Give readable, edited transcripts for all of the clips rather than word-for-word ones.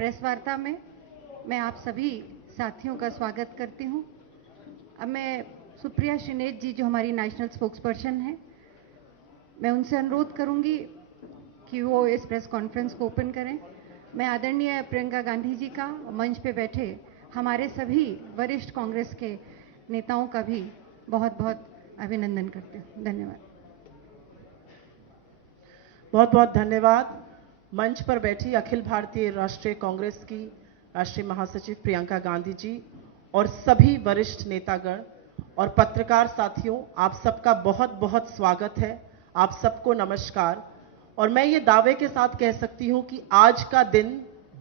Press वार्ता में मैं आप सभी साथियों का स्वागत करती हूं। अब मैं सुप्रिया श्रीनेत जी, जो हमारी नेशनल स्पोक्सपर्सन हैं, मैं उनसे अनुरोध करूंगी कि वो इस प्रेस कॉन्फ्रेंस को ओपन करें। मैं आदरणीय प्रियंका गांधी जी का, मंच पे बैठे हमारे सभी वरिष्ठ कांग्रेस के नेताओं का भी बहुत बहुत अभिनंदन करती हूँ। धन्यवाद। बहुत बहुत धन्यवाद। मंच पर बैठी अखिल भारतीय राष्ट्रीय कांग्रेस की राष्ट्रीय महासचिव प्रियंका गांधी जी और सभी वरिष्ठ नेतागण और पत्रकार साथियों, आप सबका बहुत बहुत स्वागत है। आप सबको नमस्कार। और मैं ये दावे के साथ कह सकती हूं कि आज का दिन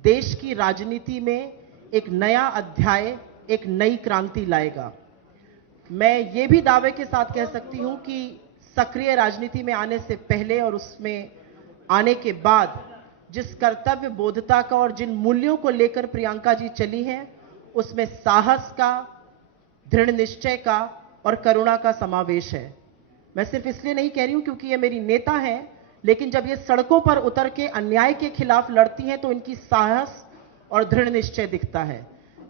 देश की राजनीति में एक नया अध्याय, एक नई क्रांति लाएगा। मैं ये भी दावे के साथ कह सकती हूं कि सक्रिय राजनीति में आने से पहले और उसमें आने के बाद जिस कर्तव्य बोधता का और जिन मूल्यों को लेकर प्रियंका जी चली हैं, उसमें साहस का, दृढ़ निश्चय का और करुणा का समावेश है। मैं सिर्फ इसलिए नहीं कह रही हूं क्योंकि ये मेरी नेता हैं, लेकिन जब ये सड़कों पर उतर के अन्याय के खिलाफ लड़ती हैं तो इनकी साहस और दृढ़ निश्चय दिखता है।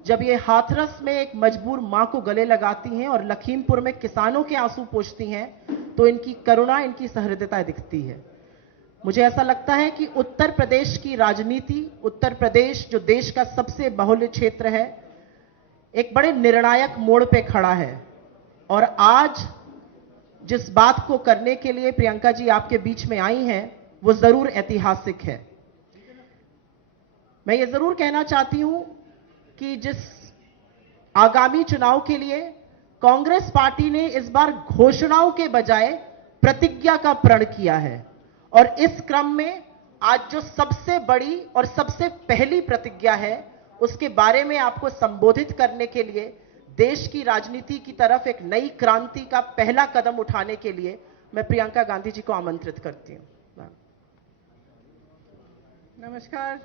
जब ये हाथरस में एक मजबूर मां को गले लगाती हैं और लखीमपुर में किसानों के आंसू पोंछती हैं तो इनकी करुणा, इनकी सहृदयता दिखती है। मुझे ऐसा लगता है कि उत्तर प्रदेश की राजनीति, उत्तर प्रदेश जो देश का सबसे बहुल्य क्षेत्र है, एक बड़े निर्णायक मोड़ पे खड़ा है। और आज जिस बात को करने के लिए प्रियंका जी आपके बीच में आई हैं, वो जरूर ऐतिहासिक है। मैं ये जरूर कहना चाहती हूं कि जिस आगामी चुनाव के लिए कांग्रेस पार्टी ने इस बार घोषणाओं के बजाय प्रतिज्ञा का प्रण किया है, और इस क्रम में आज जो सबसे बड़ी और सबसे पहली प्रतिज्ञा है, उसके बारे में आपको संबोधित करने के लिए देश की राजनीति की तरफ एक नई क्रांति का पहला कदम उठाने के लिए मैं प्रियंका गांधी जी को आमंत्रित करती हूं। नमस्कार।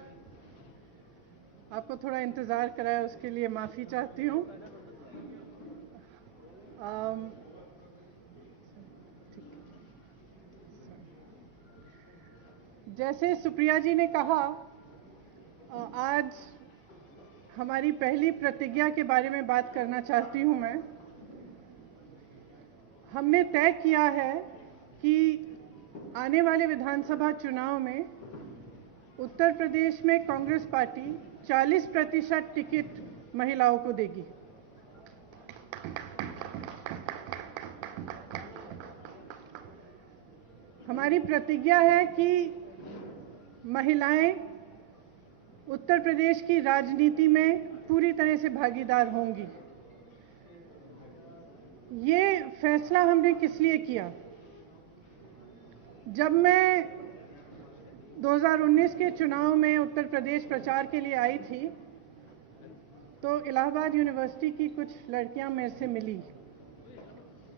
आपको थोड़ा इंतजार कराया, उसके लिए माफी चाहती हूं। जैसे सुप्रिया जी ने कहा, आज हमारी पहली प्रतिज्ञा के बारे में बात करना चाहती हूं मैं। हमने तय किया है कि आने वाले विधानसभा चुनाव में उत्तर प्रदेश में कांग्रेस पार्टी 40% टिकट महिलाओं को देगी। हमारी प्रतिज्ञा है कि महिलाएं उत्तर प्रदेश की राजनीति में पूरी तरह से भागीदार होंगी। ये फैसला हमने किस लिए किया? जब मैं 2019 के चुनाव में उत्तर प्रदेश प्रचार के लिए आई थी, तो इलाहाबाद यूनिवर्सिटी की कुछ लड़कियां मेरे से मिली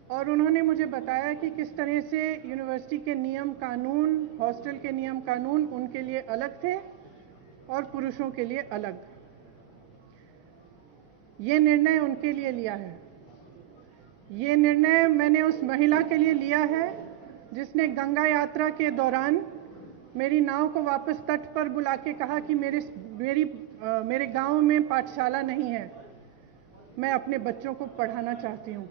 और उन्होंने मुझे बताया कि किस तरह से यूनिवर्सिटी के नियम कानून, हॉस्टल के नियम कानून उनके लिए अलग थे और पुरुषों के लिए अलग। ये निर्णय उनके लिए लिया है। ये निर्णय मैंने उस महिला के लिए लिया है जिसने गंगा यात्रा के दौरान मेरी नाव को वापस तट पर बुला के कहा कि मेरे गांव में पाठशाला नहीं है, मैं अपने बच्चों को पढ़ाना चाहती हूँ।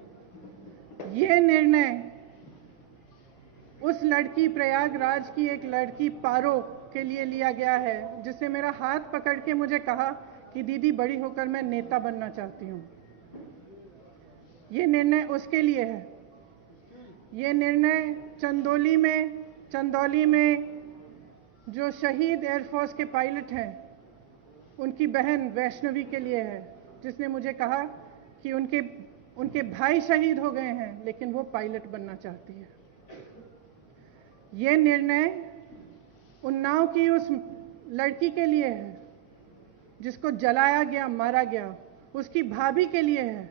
ये निर्णय उस लड़की, प्रयागराज की एक लड़की पारो के लिए लिया गया है, जिसने मेरा हाथ पकड़ के मुझे कहा कि दीदी, बड़ी होकर मैं नेता बनना चाहती हूँ। ये निर्णय उसके लिए है। ये निर्णय चंदौली में जो शहीद एयरफोर्स के पायलट हैं, उनकी बहन वैष्णवी के लिए है, जिसने मुझे कहा कि उनके भाई शहीद हो गए हैं लेकिन वो पायलट बनना चाहती है। ये निर्णय उन्नाव की उस लड़की के लिए है जिसको जलाया गया, मारा गया, उसकी भाभी के लिए है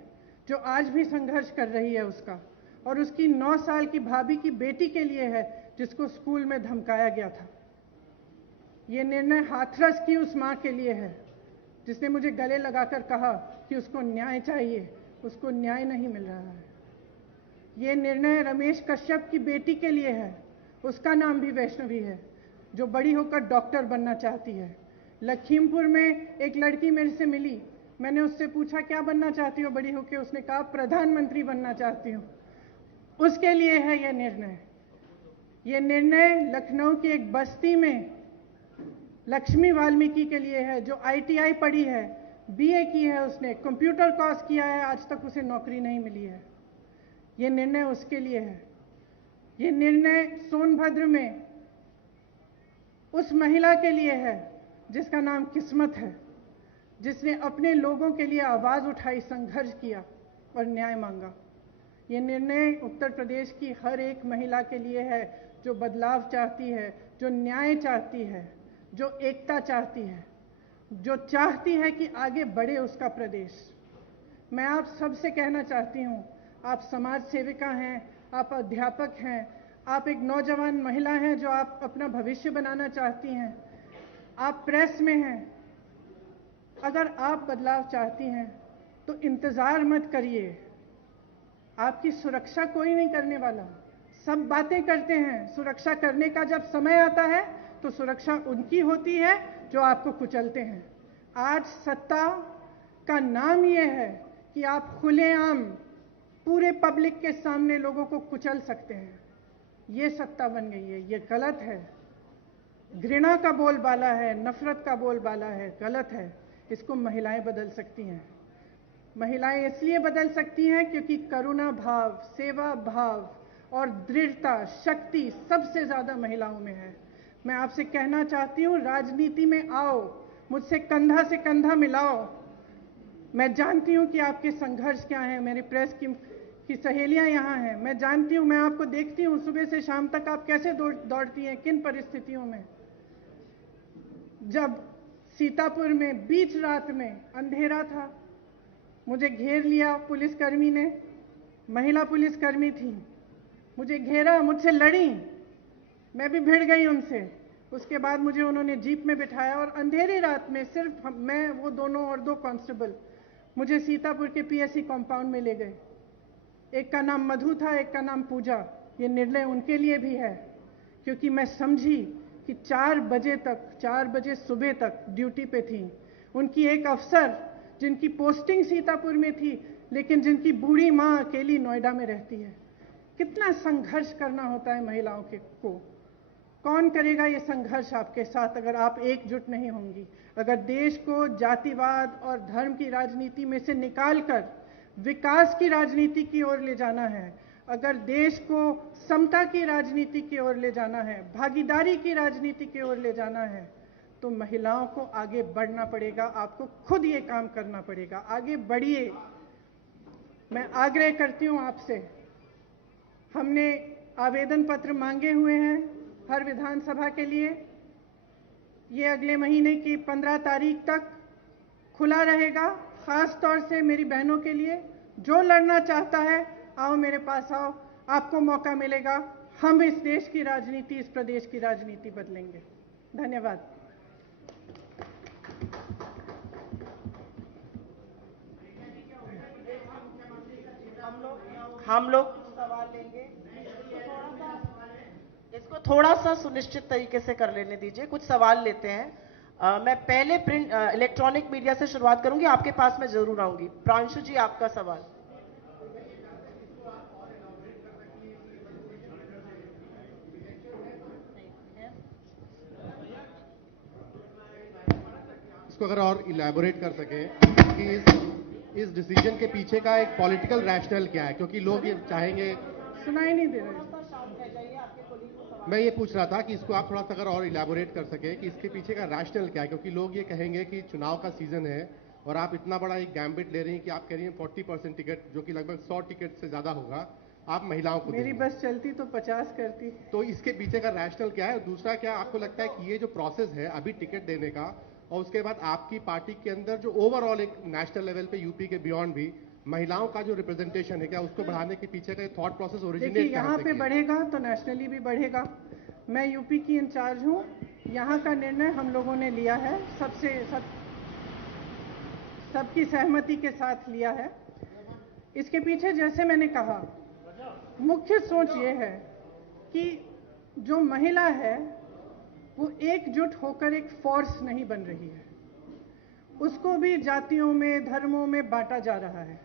जो आज भी संघर्ष कर रही है उसका, और उसकी 9 साल की भाभी की बेटी के लिए है जिसको स्कूल में धमकाया गया था। ये निर्णय हाथरस की उस मां के लिए है जिसने मुझे गले लगाकर कहा कि उसको न्याय चाहिए, उसको न्याय नहीं मिल रहा है। ये निर्णय रमेश कश्यप की बेटी के लिए है, उसका नाम भी वैष्णवी है, जो बड़ी होकर डॉक्टर बनना चाहती है। लखीमपुर में एक लड़की मेरे से मिली, मैंने उससे पूछा क्या बनना चाहती हो बड़ी होकर, उसने कहा प्रधानमंत्री बनना चाहती हूँ। उसके लिए है ये निर्णय। ये निर्णय लखनऊ की एक बस्ती में लक्ष्मी वाल्मीकि के लिए है, जो ITI पढ़ी है, BA की है, उसने कंप्यूटर कोर्स किया है, आज तक उसे नौकरी नहीं मिली है। ये निर्णय उसके लिए है। ये निर्णय सोनभद्र में उस महिला के लिए है जिसका नाम किस्मत है, जिसने अपने लोगों के लिए आवाज उठाई, संघर्ष किया और न्याय मांगा। ये निर्णय उत्तर प्रदेश की हर एक महिला के लिए है जो बदलाव चाहती है, जो न्याय चाहती है, जो एकता चाहती है, जो चाहती है कि आगे बढ़े उसका प्रदेश। मैं आप सबसे कहना चाहती हूँ, आप समाज सेविका हैं, आप अध्यापक हैं, आप एक नौजवान महिला हैं जो आप अपना भविष्य बनाना चाहती हैं, आप प्रेस में हैं। अगर आप बदलाव चाहती हैं तो इंतज़ार मत करिए, आपकी सुरक्षा कोई नहीं करने वाला। सब बातें करते हैं, सुरक्षा करने का जब समय आता है तो सुरक्षा उनकी होती है जो आपको कुचलते हैं। आज सत्ता का नाम ये है कि आप खुलेआम पूरे पब्लिक के सामने लोगों को कुचल सकते हैं। ये सत्ता बन गई है, ये गलत है। घृणा का बोलबाला है, नफरत का बोलबाला है, गलत है। इसको महिलाएं बदल सकती हैं। महिलाएं इसलिए बदल सकती हैं क्योंकि करुणा भाव, सेवा भाव और दृढ़ता, शक्ति सबसे ज्यादा महिलाओं में है। मैं आपसे कहना चाहती हूँ, राजनीति में आओ, मुझसे कंधा से कंधा मिलाओ। मैं जानती हूँ कि आपके संघर्ष क्या हैं। मेरी प्रेस की सहेलियां यहाँ हैं, मैं जानती हूँ, मैं आपको देखती हूँ सुबह से शाम तक आप कैसे दौड़ती हैं, किन परिस्थितियों में। जब सीतापुर में बीच रात में अंधेरा था, मुझे घेर लिया पुलिसकर्मी ने, महिला पुलिसकर्मी थी, मुझे घेरा, मुझसे लड़ी, मैं भी भिड़ गई उनसे। उसके बाद मुझे उन्होंने जीप में बिठाया और अंधेरी रात में सिर्फ मैं, वो दोनों और 2 कांस्टेबल मुझे सीतापुर के PSC कंपाउंड में ले गए। एक का नाम मधु था, एक का नाम पूजा। ये निर्णय उनके लिए भी है क्योंकि मैं समझी कि 4 बजे सुबह तक ड्यूटी पे थी। उनकी एक अफसर जिनकी पोस्टिंग सीतापुर में थी, लेकिन जिनकी बूढ़ी माँ अकेली नोएडा में रहती है। कितना संघर्ष करना होता है महिलाओं को। कौन करेगा ये संघर्ष आपके साथ अगर आप एकजुट नहीं होंगी? अगर देश को जातिवाद और धर्म की राजनीति में से निकालकर विकास की राजनीति की ओर ले जाना है, अगर देश को समता की राजनीति की ओर ले जाना है, भागीदारी की राजनीति की ओर ले जाना है, तो महिलाओं को आगे बढ़ना पड़ेगा। आपको खुद ये काम करना पड़ेगा। आगे बढ़िए। मैं आग्रह करती हूँ आपसे, हमने आवेदन पत्र मांगे हुए हैं हर विधानसभा के लिए। ये अगले महीने की 15 तारीख तक खुला रहेगा। खास तौर से मेरी बहनों के लिए, जो लड़ना चाहता है आओ मेरे पास आओ, आपको मौका मिलेगा। हम इस देश की राजनीति, इस प्रदेश की राजनीति बदलेंगे। धन्यवाद। हम लोग सवाल लेंगे। इसको थोड़ा सा सुनिश्चित तरीके से कर लेने दीजिए। कुछ सवाल लेते हैं। मैं पहले प्रिंट इलेक्ट्रॉनिक मीडिया से शुरुआत करूंगी, आपके पास मैं जरूर आऊंगी। प्रांशु जी, आपका सवाल। इसको अगर और इलैबोरेट कर सके कि इस डिसीजन के पीछे का एक पॉलिटिकल रैशनल क्या है, क्योंकि लोग ये चाहेंगे। सुनाई नहीं दे रहा। मैं ये पूछ रहा था कि इसको आप थोड़ा सा अगर और इलैबोरेट कर सके कि इसके पीछे का रैशनल क्या है, क्योंकि लोग ये कहेंगे कि चुनाव का सीजन है और आप इतना बड़ा एक गैम्बिट ले रही हैं कि आप कह रही हैं 40% टिकट, जो कि लगभग 100 टिकट से ज्यादा होगा, आप महिलाओं को मेरी बस चलती तो 50 करती। तो इसके पीछे का रैशनल क्या है? दूसरा, क्या आपको लगता है कि ये जो प्रोसेस है अभी टिकट देने का, और उसके बाद आपकी पार्टी के अंदर जो ओवरऑल एक नेशनल लेवल पे यूपी के बियॉन्ड भी महिलाओं का जो रिप्रेजेंटेशन है, क्या उसको बढ़ाने के पीछे का थॉट प्रोसेस ओरिजिनेट देखिए, यहाँ पे बढ़ेगा तो नेशनली भी बढ़ेगा। मैं यूपी की इंचार्ज हूँ, यहाँ का निर्णय हम लोगों ने लिया है, सबकी सहमति के साथ लिया है। इसके पीछे, जैसे मैंने कहा, मुख्य सोच ये है कि जो महिला है वो एकजुट होकर एक फोर्स नहीं बन रही है, उसको भी जातियों में, धर्मों में बांटा जा रहा है।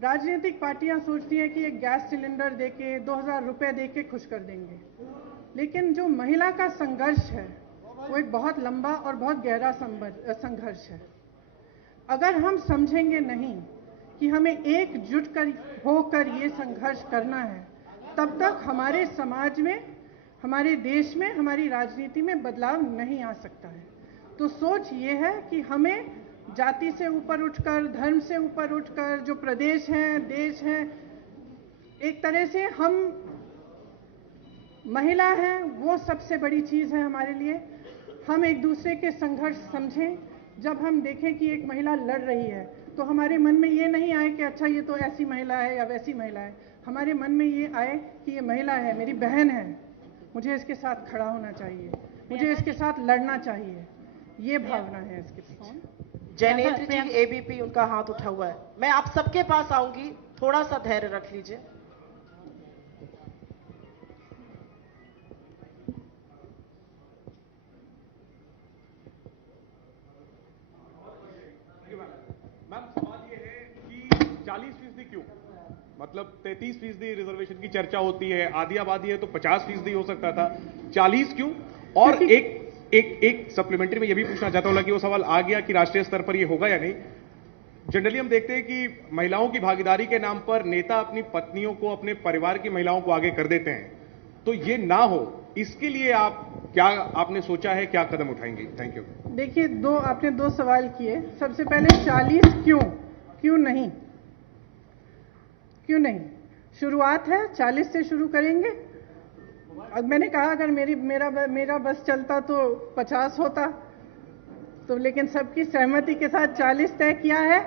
राजनीतिक पार्टियां सोचती हैं कि एक गैस सिलेंडर देके 2000 रुपए देके खुश कर देंगे, लेकिन जो महिला का संघर्ष है वो एक बहुत लंबा और बहुत गहरा संघर्ष है। अगर हम समझेंगे नहीं कि हमें एकजुट होकर ये संघर्ष करना है, तब तक हमारे समाज में, हमारे देश में, हमारी राजनीति में बदलाव नहीं आ सकता है। तो सोच ये है कि हमें जाति से ऊपर उठकर, धर्म से ऊपर उठकर, जो प्रदेश हैं, देश हैं, एक तरह से हम महिला हैं, वो सबसे बड़ी चीज़ है हमारे लिए। हम एक दूसरे के संघर्ष समझें। जब हम देखें कि एक महिला लड़ रही है तो हमारे मन में ये नहीं आए कि अच्छा ये तो ऐसी महिला है या वैसी महिला है। हमारे मन में ये आए कि ये महिला है, मेरी बहन है, मुझे इसके साथ खड़ा होना चाहिए, मुझे इसके साथ लड़ना चाहिए। ये भावना है इसके पीछे। जयनेत्र जी एबीपी, उनका हाथ उठा हुआ है। मैं आप सबके पास आऊंगी, थोड़ा सा धैर्य रख लीजिए। मैम, सवाल ये है कि 40% क्यों? मतलब 33% रिजर्वेशन की चर्चा होती है, आधी आबादी है तो 50% हो सकता था, 40 क्यों? और एक सप्लीमेंट्री में ये भी पूछना चाहता हूं कि वो सवाल आ गया कि राष्ट्रीय स्तर पर ये होगा या नहीं। जनरली हम देखते हैं कि महिलाओं की भागीदारी के नाम पर नेता अपनी पत्नियों को, अपने परिवार की महिलाओं को आगे कर देते हैं, तो ये ना हो, इसके लिए आपने सोचा है, क्या कदम उठाएंगे? Thank you. देखिए, आपने दो सवाल किए। सबसे पहले 40 क्यों नहीं? क्यों नहीं? शुरुआत है, 40 से शुरू करेंगे। अब मैंने कहा अगर मेरा बस चलता तो 50 होता, तो लेकिन सबकी सहमति के साथ 40 तय किया है।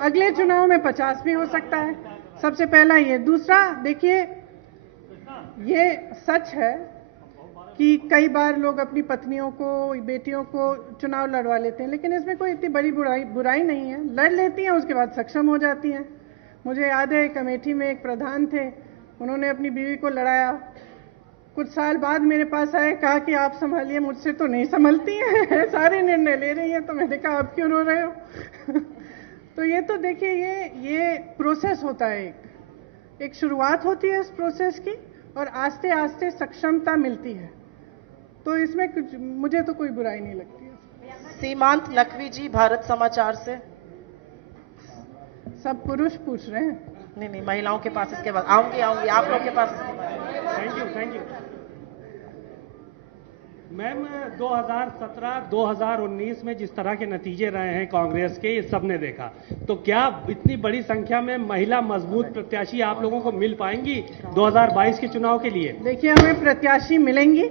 अगले चुनाव में 50 भी हो सकता है। सबसे पहला ये। दूसरा, देखिए, ये सच है कि कई बार लोग अपनी पत्नियों को, बेटियों को चुनाव लड़वा लेते हैं, लेकिन इसमें कोई इतनी बड़ी बुराई नहीं है। लड़ लेती हैं, उसके बाद सक्षम हो जाती हैं। मुझे याद है एक अमेठी में एक प्रधान थे, उन्होंने अपनी बीवी को लड़ाया, कुछ साल बाद मेरे पास आए, कहा कि आप संभालिए, मुझसे तो नहीं संभलती हैं, सारे निर्णय ले रही हैं। तो मैंने कहा आप क्यों रो रहे हो? तो ये तो देखिए, ये प्रोसेस होता है, एक शुरुआत होती है इस प्रोसेस की, और आस्ते आस्ते सक्षमता मिलती है। तो इसमें कुछ, मुझे तो कोई बुराई नहीं लगती है। सीमांत नकवी जी, भारत समाचार से। सब पुरुष पूछ रहे हैं। नहीं, महिलाओं के पास इसके बाद आऊंगी, आप लोग के पास इसके बाद। Thank you. मैम, 2017-2019 में जिस तरह के नतीजे रहे हैं कांग्रेस के, ये सब ने देखा, तो क्या इतनी बड़ी संख्या में महिला मजबूत प्रत्याशी आप लोगों को मिल पाएंगी 2022 के चुनाव के लिए? देखिए, हमें प्रत्याशी मिलेंगी,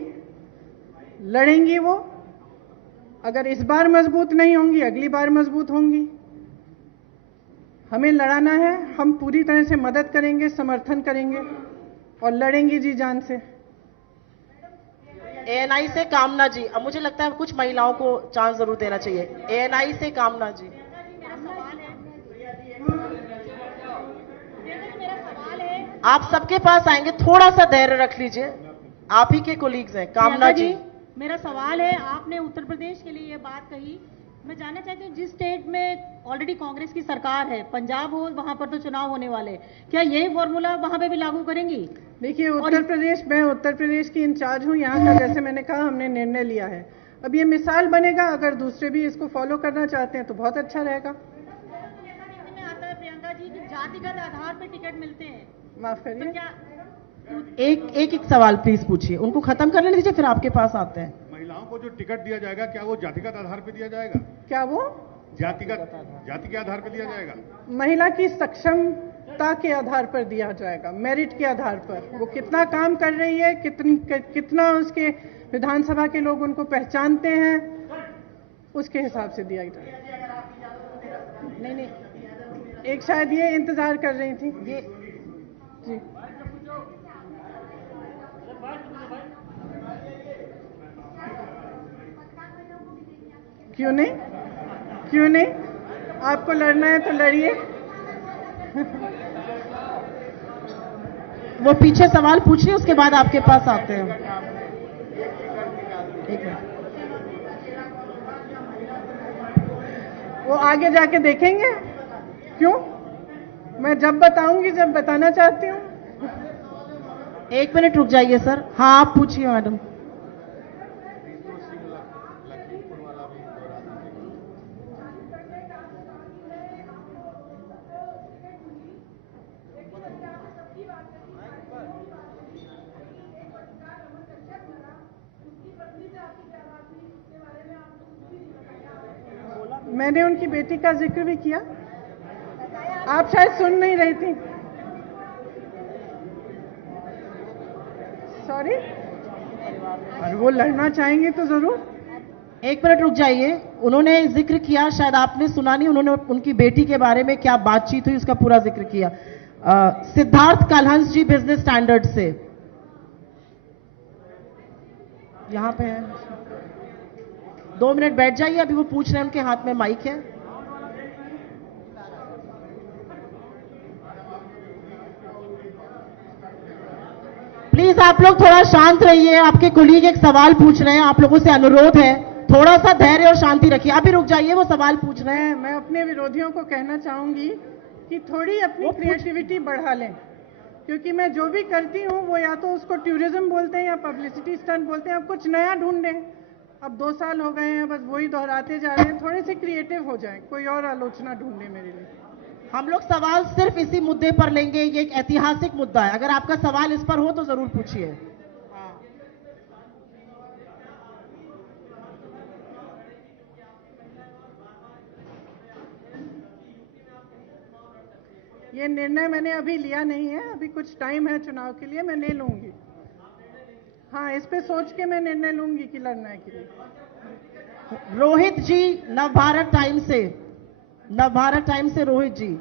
लड़ेंगी वो। अगर इस बार मजबूत नहीं होंगी, अगली बार मजबूत होंगी। हमें लड़ाना है, हम पूरी तरह से मदद करेंगे, समर्थन करेंगे और लड़ेंगी जी जान से। एएनआई से कामना जी, अब मुझे लगता है कुछ महिलाओं को चांस जरूर देना चाहिए। एएनआई से कामना जी। आप सबके पास आएंगे, थोड़ा सा धैर्य रख लीजिए, आप ही के कोलीग्स हैं। कामना जी, मेरा सवाल है, आपने उत्तर प्रदेश के लिए ये बात कही, मैं जानना चाहती हूँ जिस स्टेट में ऑलरेडी कांग्रेस की सरकार है, पंजाब हो, वहां पर तो चुनाव होने वाले, क्या यही फॉर्मूला वहां पे भी लागू करेंगी? देखिए, मैं उत्तर प्रदेश की इंचार्ज हूँ यहाँ का। जैसे मैंने कहा, हमने निर्णय लिया है। अब ये मिसाल बनेगा, अगर दूसरे भी इसको फॉलो करना चाहते हैं तो बहुत अच्छा रहेगा। में आता है प्रियंका जी कि जातिगत आधार पर टिकट मिलते हैं। माफ करिए, तो क्या एक सवाल प्लीज पूछिए, उनको खत्म करने दीजिए, फिर आपके पास आते हैं। महिलाओं को जो टिकट दिया जाएगा, क्या वो जातिगत आधार पर दिया जाएगा? क्या वो जाति के आधार पर दिया जाएगा? महिला की सक्षमता के आधार पर दिया जाएगा, मेरिट के आधार पर। वो कितना काम कर रही है, कितना उसके विधानसभा के लोग उनको पहचानते हैं, उसके हिसाब से दिया जाएगा। नहीं, एक शायद ये इंतजार कर रही थी ये जी। क्यों नहीं? आपको लड़ना है तो लड़िए। वो पीछे सवाल पूछिए, उसके बाद आपके पास आते हैं। एक मिनट। वो आगे जाके देखेंगे। क्यों? मैं जब बताऊंगी जब बताना चाहती हूँ। एक मिनट रुक जाइए सर। हाँ, आप पूछिए मैडम। मैंने उनकी बेटी का जिक्र भी किया, आप शायद सुन नहीं रही थी। सॉरी। और वो लड़ना चाहेंगे तो जरूर। एक मिनट रुक जाइए। उन्होंने जिक्र किया, शायद आपने सुना नहीं, उन्होंने उनकी बेटी के बारे में क्या बातचीत हुई उसका पूरा जिक्र किया। सिद्धार्थ कलहंस जी बिजनेस स्टैंडर्ड से यहां पे है। 2 मिनट बैठ जाइए, अभी वो पूछ रहे हैं, उनके हाथ में माइक है। प्लीज आप लोग थोड़ा शांत रहिए, आपके कुलीग एक सवाल पूछ रहे हैं, आप लोगों से अनुरोध है थोड़ा सा धैर्य और शांति रखिए। अभी रुक जाइए, वो सवाल पूछ रहे हैं। मैं अपने विरोधियों को कहना चाहूंगी कि थोड़ी अपनी क्रिएटिविटी बढ़ा लें, क्योंकि मैं जो भी करती हूँ वो या तो उसको टूरिज्म बोलते हैं या पब्लिसिटी स्टंट बोलते हैं। अब कुछ नया ढूंढें। अब 2 साल हो गए हैं, बस वही दोहराते जा रहे हैं। थोड़े से क्रिएटिव हो जाएं, कोई और आलोचना ढूंढे मेरे लिए। हम लोग सवाल सिर्फ इसी मुद्दे पर लेंगे, ये एक ऐतिहासिक मुद्दा है। अगर आपका सवाल इस पर हो तो जरूर पूछिए। ये निर्णय मैंने अभी लिया नहीं है, अभी कुछ टाइम है चुनाव के लिए, मैं ले लूंगी। हाँ, इस पे सोच के मैं निर्णय लूंगी कि लड़ना है कि नहीं। रोहित जी नवभारत टाइम्स से, नवभारत टाइम्स से रोहित जी।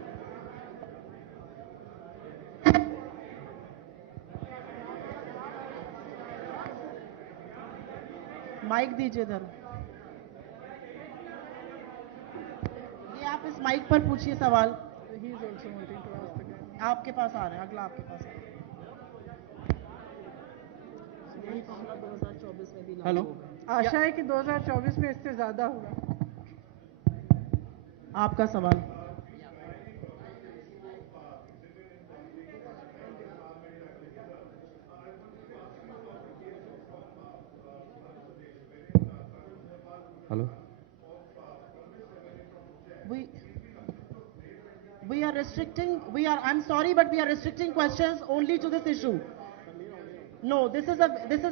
माइक दीजिए इधर। ये आप इस माइक पर पूछिए सवाल। आपके पास आ रहे हैं, अगला आपके पास। हेलो। आशा है कि 2024 में इससे ज्यादा होगा। आपका सवाल। Hello. We are restricting, I'm sorry, but we are restricting questions only to this issue. No, this is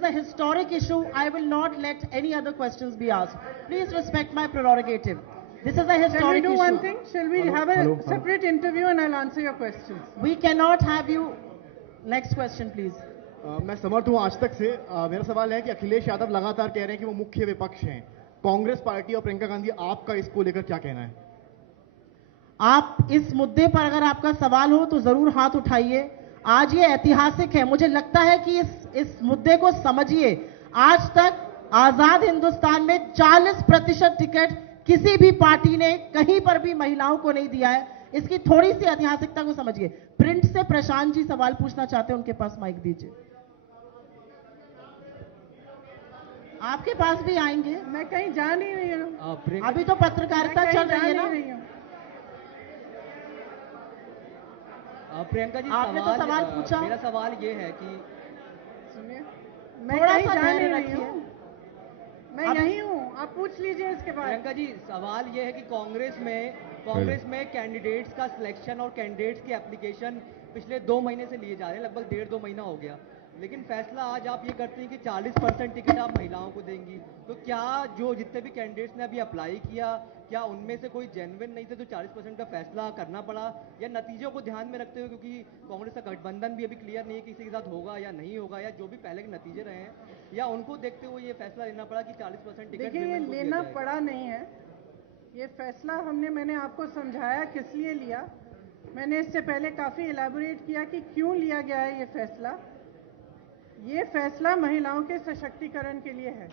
a historic issue. I will not let any other questions be asked. Please respect my prerogative. This is a historic issue. Shall we do one thing? Shall we have a separate interview and I'll answer your questions? We cannot have you. Next question, please. मैं समर्थ हूँ आज तक से। मेरा सवाल है कि अखिलेश यादव लगातार कह रहे हैं कि वो मुख्य विपक्ष हैं। कांग्रेस पार्टी और प्रियंका गांधी, आपका इसको लेकर क्या कहना है? आप इस मुद्दे पर अगर आपका सवाल हो तो जरूर हाथ उठाइए। आज ये ऐतिहासिक है, मुझे लगता है कि इस मुद्दे को समझिए। आज तक आजाद हिंदुस्तान में 40% टिकट किसी भी पार्टी ने कहीं पर भी महिलाओं को नहीं दिया है। इसकी थोड़ी सी ऐतिहासिकता को समझिए। प्रिंट से प्रशांत जी सवाल पूछना चाहते हैं, उनके पास माइक दीजिए। आपके पास भी आएंगे। मैं कहीं जा नहीं रही हूँ। अभी तो पत्रकारिता चल रही है ना। प्रियंका जी, आपने तो सवाल पूछा। मेरा सवाल ये है कि सुनिए, मैं कहीं जा नहीं रही हूँ, मैं यहीं हूँ। आप पूछ लीजिए इसके बाद। प्रियंका जी, सवाल ये है कि कांग्रेस में कैंडिडेट्स का सिलेक्शन और कैंडिडेट्स की एप्लीकेशन पिछले 2 महीने से लिए जा रहे हैं, लगभग 1.5-2 महीना हो गया। लेकिन फैसला आज आप ये करते हैं कि 40% टिकट आप महिलाओं को देंगी। तो क्या जो जितने भी कैंडिडेट्स ने अभी अप्लाई किया, क्या उनमें से कोई जेन्युइन नहीं थे तो 40% का फैसला करना पड़ा, या नतीजों को ध्यान में रखते हुए, क्योंकि कांग्रेस का गठबंधन भी अभी क्लियर नहीं है किसी के साथ होगा या नहीं होगा, या जो भी पहले के नतीजे रहे हैं, या उनको देखते हुए ये फैसला लेना पड़ा कि 40% टिकट? देखिए, ये लेना पड़ा नहीं है। ये फैसला मैंने आपको समझाया किस लिए लिया। मैंने इससे पहले काफी इलैबोरेट किया कि क्यों लिया गया है ये फैसला। ये फैसला महिलाओं के सशक्तिकरण के लिए है,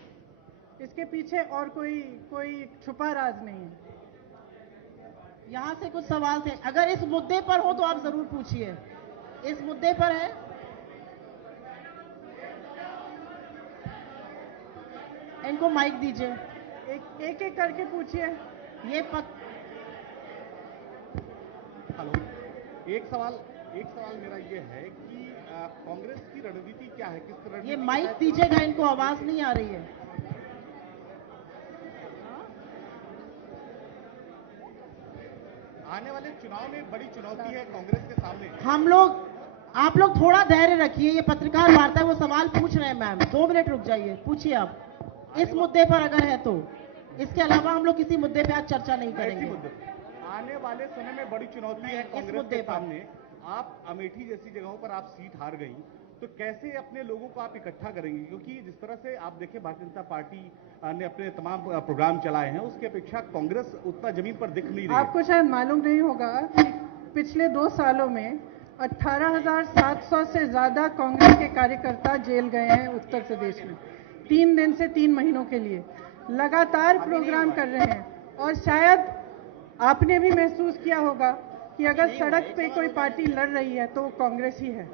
इसके पीछे और कोई छुपा राज नहीं है। यहां से कुछ सवाल थे, अगर इस मुद्दे पर हो तो आप जरूर पूछिए। इस मुद्दे पर है। इनको माइक दीजिए। एक एक करके पूछिए। ये हेलो, एक सवाल मेरा ये है कि कांग्रेस की रणनीति क्या है? किस रणनीति ये के माइक तहत दीजिएगा, इनको आवाज नहीं आ रही है। आने वाले चुनाव में बड़ी चुनौती है कांग्रेस के सामने। आप लोग थोड़ा धैर्य रखिए, ये पत्रकार वार्ता है, वो सवाल पूछ रहे हैं मैम। 2 मिनट रुक जाइए, पूछिए आप इस मुद्दे पर अगर है तो। इसके अलावा हम लोग किसी मुद्दे पे आज चर्चा नहीं करेंगे। आने वाले समय में बड़ी चुनौती है कांग्रेस के सामने। आप अमेठी जैसी जगहों पर आप सीट हार गई, तो कैसे अपने लोगों को आप इकट्ठा करेंगे? क्योंकि जिस तरह से आप देखें, भारतीय जनता पार्टी ने अपने तमाम प्रोग्राम चलाए हैं, उसकी अपेक्षा कांग्रेस उतना जमीन पर दिख नहीं रही है। आपको शायद मालूम नहीं होगा कि पिछले 2 सालों में 18,700 से ज्यादा कांग्रेस के कार्यकर्ता जेल गए हैं उत्तर प्रदेश में। 3 दिन से 3 महीनों के लिए लगातार प्रोग्राम कर रहे हैं। और शायद आपने भी महसूस किया होगा कि अगर सड़क पे कोई पार्टी लड़ रही है तो वो कांग्रेस ही है।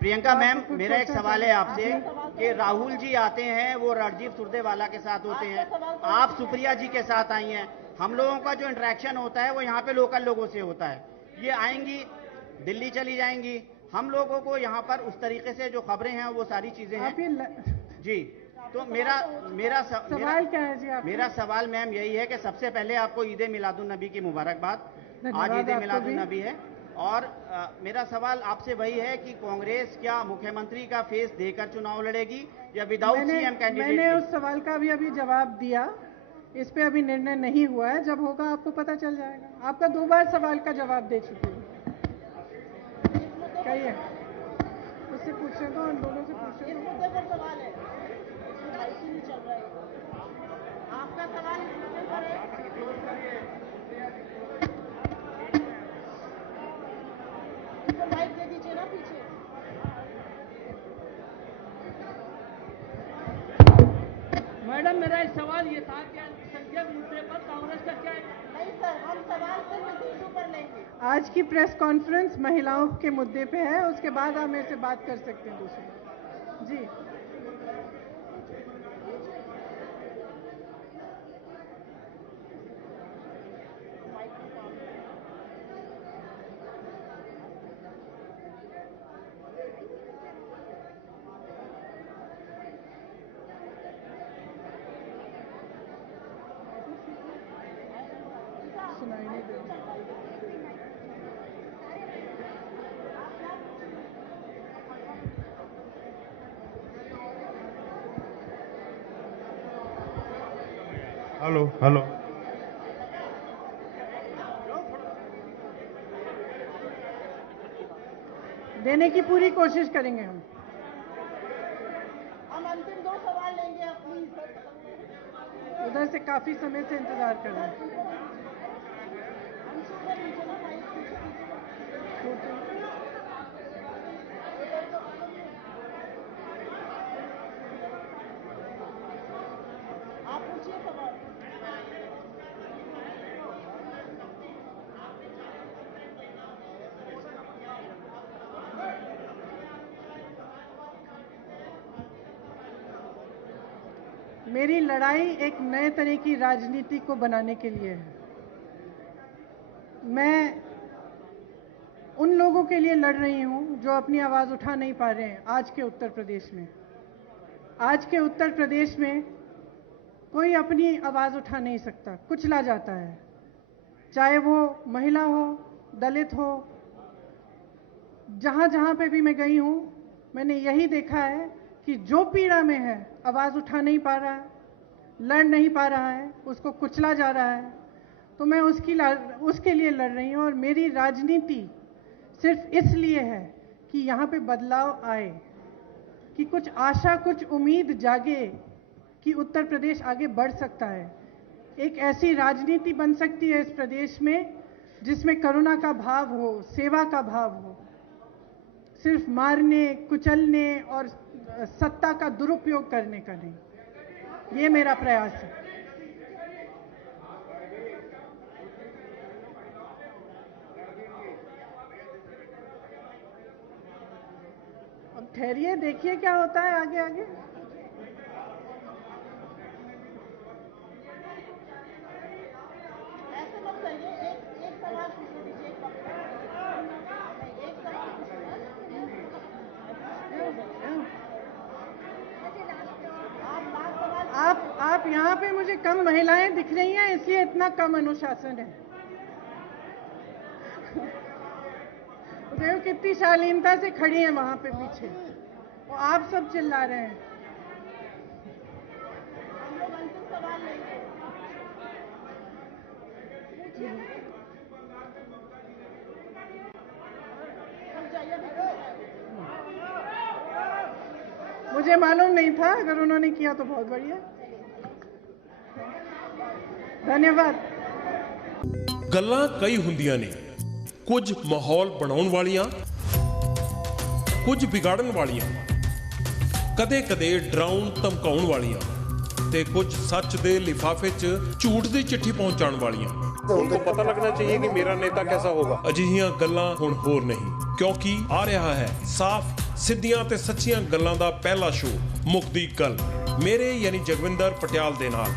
प्रियंका मैम, मेरा एक सवाल है आपसे कि राहुल जी आते हैं, वो रणजीत सुरजेवाला के साथ होते हैं, आप सुप्रिया जी के साथ आई हैं। हम लोगों का जो इंटरेक्शन होता है वो यहाँ पे लोकल लोगों से होता है। ये आएंगी, दिल्ली चली जाएंगी, हम लोगों को यहाँ पर उस तरीके से जो खबरें हैं वो सारी चीजें हैं जी। तो मेरा सवाल क्या है जी आपका? मेरा सवाल मैम यही है कि सबसे पहले आपको ईद मिलादुन नबी की मुबारकबाद। आज ईद मिलादुन नबी है। और मेरा सवाल आपसे वही है कि कांग्रेस क्या मुख्यमंत्री का फेस देकर चुनाव लड़ेगी या विदाउट सीएम कैंडिडेट? मैंने उस सवाल का भी अभी जवाब दिया। इस पे अभी निर्णय नहीं हुआ है, जब होगा आपको पता चल जाएगा। आपका 2 बार सवाल का जवाब दे चुकी हूँ। कहिए, उससे पूछने दो, उन दोनों से पूछने दो। इस मुद्दे पर सवाल है, नहीं चल रहा है आपका सवाल। इस मुद्दे पर है, इनको माइक दे दीजिए ना पीछे। मैडम, मेरा एक सवाल ये था कि अल्पसंख्यक मुद्दे पर कांग्रेस का क्या? नहीं सर, हम सवाल सिर्फ इस इशू पर लेंगे। आज की प्रेस कॉन्फ्रेंस महिलाओं के मुद्दे पे है, उसके बाद आप मेरे से बात कर सकते हैं दूसरी। जी, सुनाई नहीं दे रहा। हेलो देने की पूरी कोशिश करेंगे हम। अंतिम 2 सवाल लेंगे अपनी। उधर से काफी समय से इंतजार कर रहे हैं। आप पूछिए सवाल। मेरी लड़ाई एक नए तरह की राजनीति को बनाने के लिए है। मैं उन लोगों के लिए लड़ रही हूं जो अपनी आवाज उठा नहीं पा रहे हैं आज के उत्तर प्रदेश में। आज के उत्तर प्रदेश में कोई अपनी आवाज उठा नहीं सकता, कुचला जाता है। चाहे वो महिला हो, दलित हो, जहां जहां पे भी मैं गई हूं, मैंने यही देखा है कि जो पीड़ा में है, आवाज उठा नहीं पा रहा है, लड़ नहीं पा रहा है, उसको कुचला जा रहा है, तो मैं उसके लिए लड़ रही हूं। और मेरी राजनीति सिर्फ इसलिए है कि यहाँ पे बदलाव आए, कि कुछ आशा, कुछ उम्मीद जागे कि उत्तर प्रदेश आगे बढ़ सकता है। एक ऐसी राजनीति बन सकती है इस प्रदेश में जिसमें करुणा का भाव हो, सेवा का भाव हो, सिर्फ मारने, कुचलने और सत्ता का दुरुपयोग करने का नहीं। ये मेरा प्रयास है। अब ठहरिए, देखिए क्या होता है आगे आगे। आप यहाँ पे मुझे कम महिलाएं दिख रही हैं, इसलिए इतना कम अनुशासन है। देखो कितनी शालीनता से खड़ी हैं वहां पे पीछे, और आप सब चिल्ला रहे हैं। मुझे मालूम नहीं था, अगर उन्होंने किया तो बहुत बढ़िया। धन्यवाद। ਗੱਲਾਂ ਕਈ ਹੁੰਦੀਆਂ ਨੇ, ਕੁਝ ਮਾਹੌਲ ਬਣਾਉਣ ਵਾਲੀਆਂ, ਕੁਝ ਵਿਗਾੜਨ ਵਾਲੀਆਂ, ਕਦੇ-ਕਦੇ ਡਰਾਉਣ ਧਮਕਾਉਣ ਵਾਲੀਆਂ ਤੇ ਕੁਝ ਸੱਚ ਦੇ ਲਿਫਾਫੇ 'ਚ ਝੂਠ ਦੀ ਚਿੱਠੀ ਪਹੁੰਚਾਉਣ ਵਾਲੀਆਂ। उनको पता लगना चाहिए कि मेरा नेता कैसा होगा। ਅਜਿਹੀਆਂ ਗੱਲਾਂ ਹੁਣ ਹੋਰ ਨਹੀਂ, ਕਿਉਂਕਿ ਆ ਰਿਹਾ ਹੈ ਸਾਫ਼ ਸਿੱਧੀਆਂ ਤੇ ਸੱਚੀਆਂ ਗੱਲਾਂ ਦਾ ਪਹਿਲਾ ਸ਼ੋਅ ਮੁੱਖ ਦੀ ਗੱਲ, ਮੇਰੇ ਯਾਨੀ ਜਗਵਿੰਦਰ ਪਟਿਆਲ ਦੇ ਨਾਲ।